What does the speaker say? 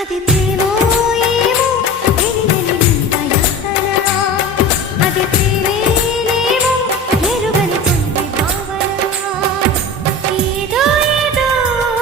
అది నేను